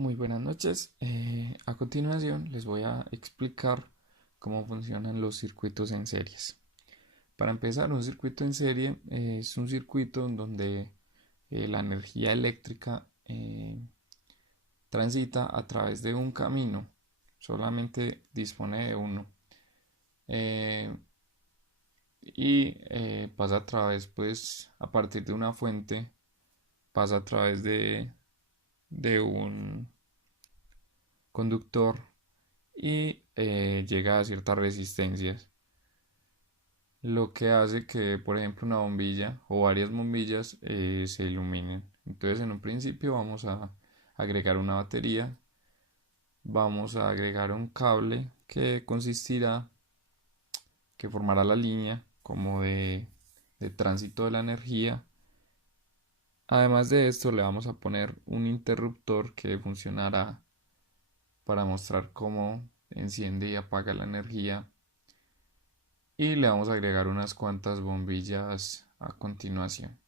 Muy buenas noches. A continuación les voy a explicar cómo funcionan los circuitos en series. Para empezar, un circuito en serie es un circuito en donde la energía eléctrica transita a través de un camino, solamente dispone de uno. Eh, Pasa a través, pues, a partir de una fuente, pasa a través de un conductor y llega a ciertas resistencias, lo que hace que, por ejemplo, una bombilla o varias bombillas se iluminen. Entonces, en un principio vamos a agregar una batería, vamos a agregar un cable que consistirá, que formará la línea como de tránsito de la energía. Además de esto, le vamos a poner un interruptor que funcionará para mostrar cómo enciende y apaga la energía, y le vamos a agregar unas cuantas bombillas a continuación.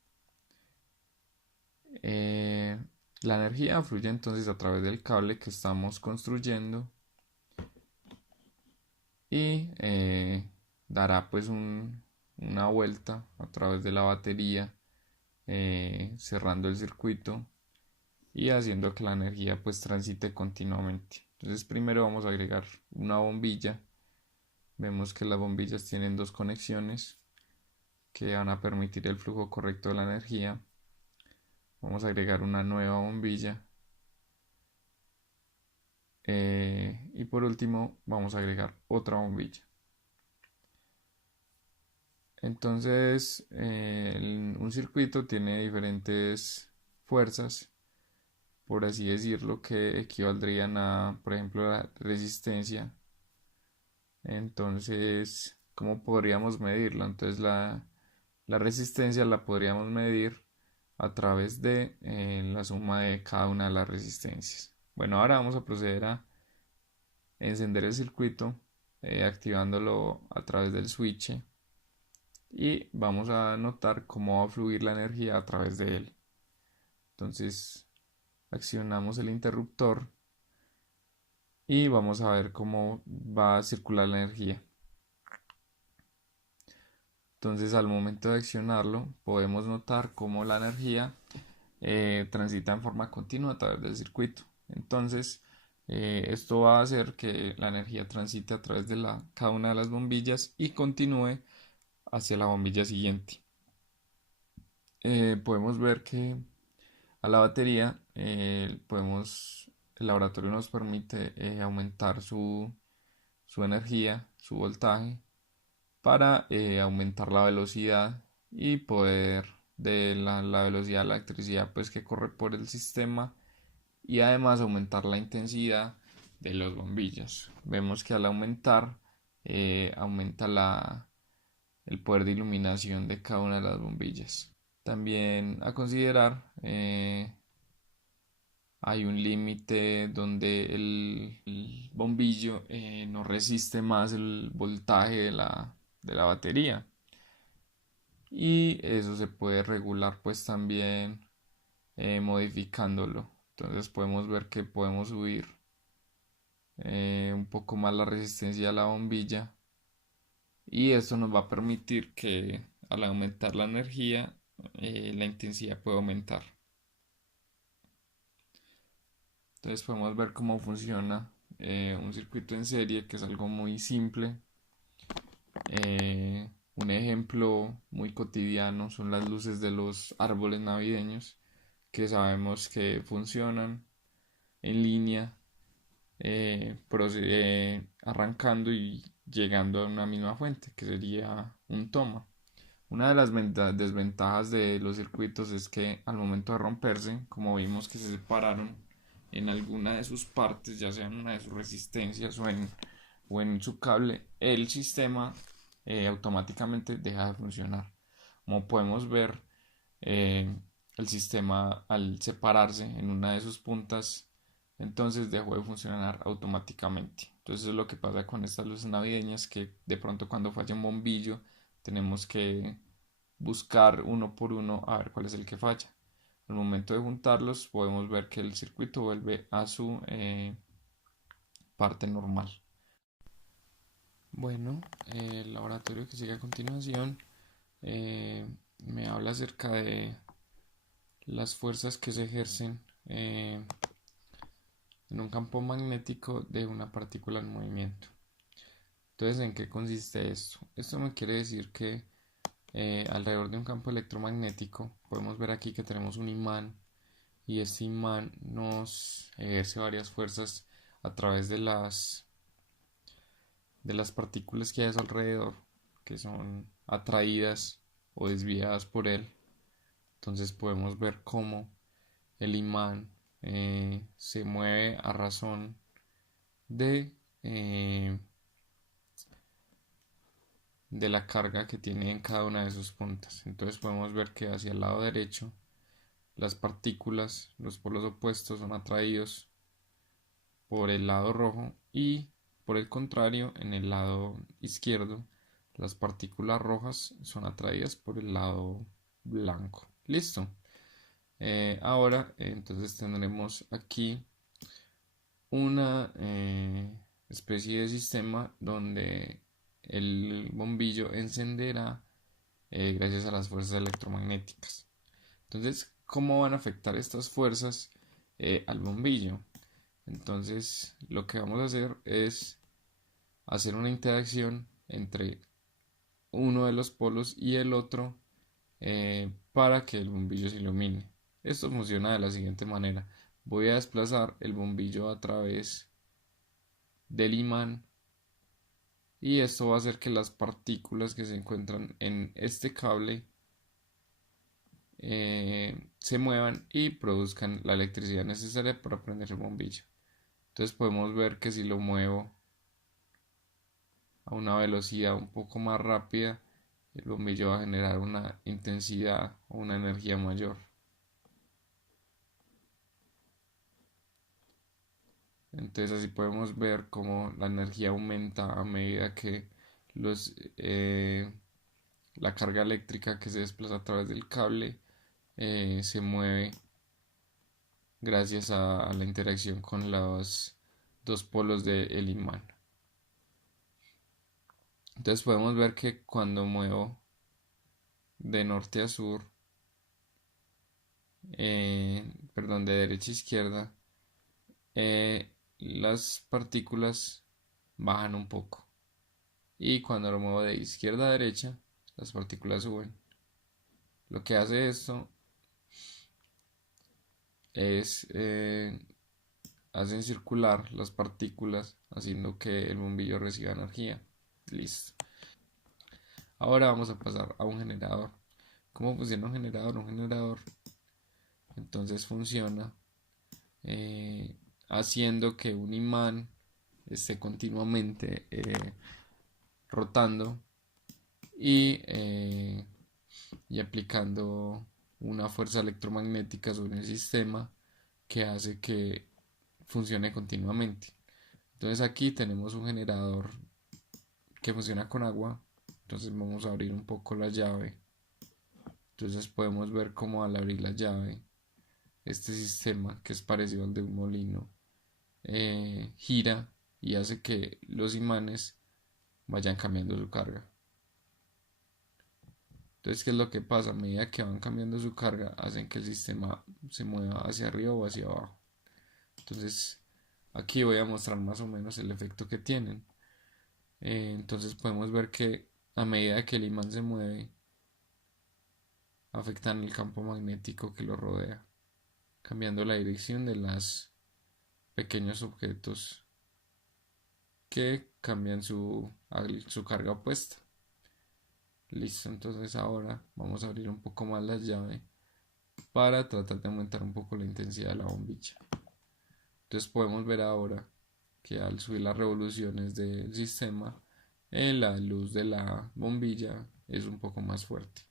Eh, la energía fluye entonces a través del cable que estamos construyendo y dará pues una vuelta a través de la batería, cerrando el circuito y haciendo que la energía pues transite continuamente. Entonces primero vamos a agregar una bombilla. Vemos que las bombillas tienen dos conexiones que van a permitir el flujo correcto de la energía. Vamos a agregar una nueva bombilla, y por último vamos a agregar otra bombilla. Entonces un circuito tiene diferentes fuerzas, por así decirlo, que equivaldrían a, por ejemplo, la resistencia. Entonces, ¿cómo podríamos medirlo? Entonces la resistencia la podríamos medir a través de la suma de cada una de las resistencias. Bueno, ahora vamos a proceder a encender el circuito, activándolo a través del switch, y vamos a notar cómo va a fluir la energía a través de él. Entonces accionamos el interruptor y vamos a ver cómo va a circular la energía. Entonces al momento de accionarlo podemos notar cómo la energía transita en forma continua a través del circuito. Entonces esto va a hacer que la energía transite a través de cada una de las bombillas y continúe hacia la bombilla siguiente. Podemos ver que a la batería el laboratorio nos permite aumentar su energía, su voltaje, para aumentar la velocidad y poder de la velocidad de la electricidad pues que corre por el sistema, y además aumentar la intensidad de las bombillas. Vemos que al aumentar aumenta el poder de iluminación de cada una de las bombillas. También a considerar, hay un límite donde el bombillo no resiste más el voltaje de la batería, y eso se puede regular pues también modificándolo. Entonces podemos ver que podemos subir un poco más la resistencia de la bombilla, y esto nos va a permitir que al aumentar la energía la intensidad puede aumentar. Entonces podemos ver cómo funciona un circuito en serie, que es algo muy simple. Un ejemplo muy cotidiano son las luces de los árboles navideños, que sabemos que funcionan en línea, arrancando y llegando a una misma fuente, que sería un toma. Una de las desventajas de los circuitos es que al momento de romperse, como vimos que se separaron en alguna de sus partes, ya sea en una de sus resistencias o en su cable, el sistema automáticamente deja de funcionar. Como podemos ver, eh, el sistema, al separarse en una de sus puntas, entonces dejó de funcionar automáticamente. Entonces es lo que pasa con estas luces navideñas, que de pronto cuando falla un bombillo tenemos que buscar uno por uno a ver cuál es el que falla. al momento de juntarlos podemos ver que el circuito vuelve a su parte normal. Bueno, el laboratorio que sigue a continuación eh, me habla acerca de las fuerzas que se ejercen en un campo magnético de una partícula en movimiento. Entonces, ¿en qué consiste esto? Esto me quiere decir que alrededor de un campo electromagnético podemos ver aquí que tenemos un imán y este imán nos ejerce varias fuerzas a través de las partículas que hay a su alrededor, que son atraídas o desviadas por él. Entonces podemos ver cómo el imán se mueve a razón de, eh, de la carga que tiene en cada una de sus puntas. Entonces podemos ver que hacia el lado derecho las partículas, los polos opuestos, son atraídos por el lado rojo y por el contrario, en el lado izquierdo, las partículas rojas son atraídas por el lado blanco. Listo. Ahora, entonces tendremos aquí una especie de sistema donde el bombillo encenderá gracias a las fuerzas electromagnéticas. Entonces, ¿cómo van a afectar estas fuerzas al bombillo? Entonces, lo que vamos a hacer es hacer una interacción entre uno de los polos y el otro para que el bombillo se ilumine. Esto funciona de la siguiente manera. Voy a desplazar el bombillo a través del imán y esto va a hacer que las partículas que se encuentran en este cable se muevan y produzcan la electricidad necesaria para prender el bombillo. Entonces podemos ver que si lo muevo a una velocidad un poco más rápida, el bombillo va a generar una intensidad o una energía mayor. Entonces así podemos ver cómo la energía aumenta a medida que los, la carga eléctrica que se desplaza a través del cable se mueve gracias a la interacción con los dos polos del imán. Entonces podemos ver que cuando muevo de norte a sur, perdón, de derecha a izquierda, las partículas bajan un poco. Y cuando lo muevo de izquierda a derecha, las partículas suben. Lo que hace esto es hacen circular las partículas haciendo que el bombillo reciba energía. Listo. Ahora vamos a pasar a un generador. ¿Cómo funciona un generador? Un generador entonces funciona haciendo que un imán esté continuamente rotando y aplicando una fuerza electromagnética sobre el sistema que hace que funcione continuamente. Entonces aquí tenemos un generador que funciona con agua. Entonces vamos a abrir un poco la llave. Entonces podemos ver cómo al abrir la llave, este sistema, que es parecido al de un molino, gira y hace que los imanes vayan cambiando su carga. Entonces, ¿qué es lo que pasa? A medida que van cambiando su carga, hacen que el sistema se mueva hacia arriba o hacia abajo. Entonces, aquí voy a mostrar más o menos el efecto que tienen. Entonces podemos ver que a medida que el imán se mueve, afectan el campo magnético que lo rodea, cambiando la dirección de los pequeños objetos que cambian su carga opuesta. Listo, entonces ahora vamos a abrir un poco más la llave para tratar de aumentar un poco la intensidad de la bombilla. Entonces podemos ver ahora que al subir las revoluciones del sistema, la luz de la bombilla es un poco más fuerte.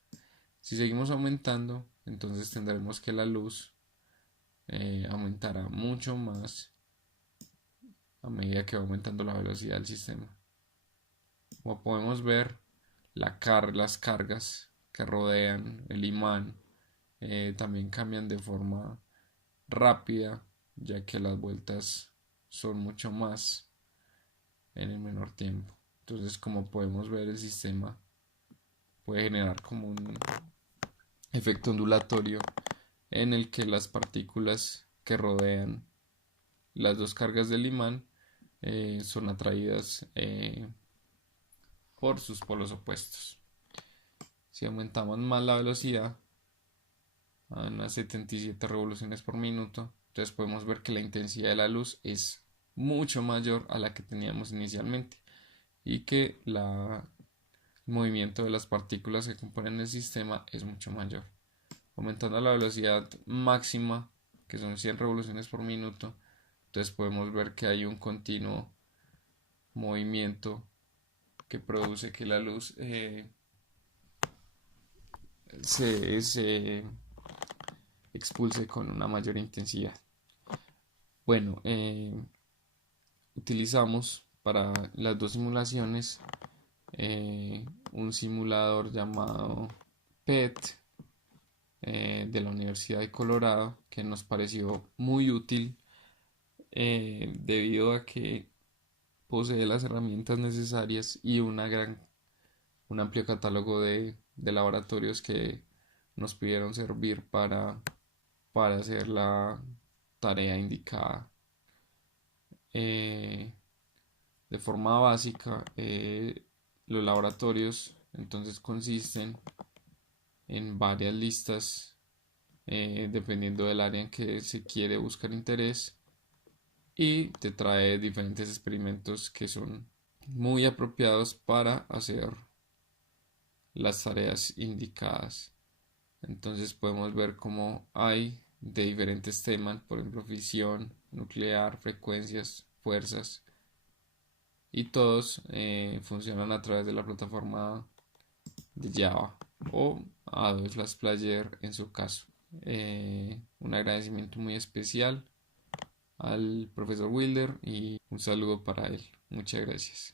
Si seguimos aumentando, entonces tendremos que la luz aumentará mucho más a medida que va aumentando la velocidad del sistema. Como podemos ver, las cargas que rodean el imán también cambian de forma rápida, ya que las vueltas son mucho más en el menor tiempo. Entonces, como podemos ver, el sistema puede generar como un efecto ondulatorio en el que las partículas que rodean las dos cargas del imán son atraídas por sus polos opuestos. Si aumentamos más la velocidad a unas 77 revoluciones por minuto, entonces podemos ver que la intensidad de la luz es mucho mayor a la que teníamos inicialmente y que el movimiento de las partículas que componen el sistema es mucho mayor. Aumentando la velocidad máxima, que son 100 revoluciones por minuto, entonces podemos ver que hay un continuo movimiento que produce que la luz se expulse con una mayor intensidad. Bueno, utilizamos para las dos simulaciones un simulador llamado PET de la Universidad de Colorado, que nos pareció muy útil debido a que posee las herramientas necesarias y un amplio catálogo de laboratorios que nos pudieron servir para hacer la tarea indicada. De forma básica, los laboratorios entonces consisten en varias listas dependiendo del área en que se quiere buscar interés, y te trae diferentes experimentos que son muy apropiados para hacer las tareas indicadas. Entonces podemos ver cómo hay de diferentes temas, por ejemplo fisión, nuclear, frecuencias, fuerzas, y todos funcionan a través de la plataforma de Java o Adobe Flash Player en su caso. Un agradecimiento muy especial al profesor Wilder y un saludo para él. Muchas gracias.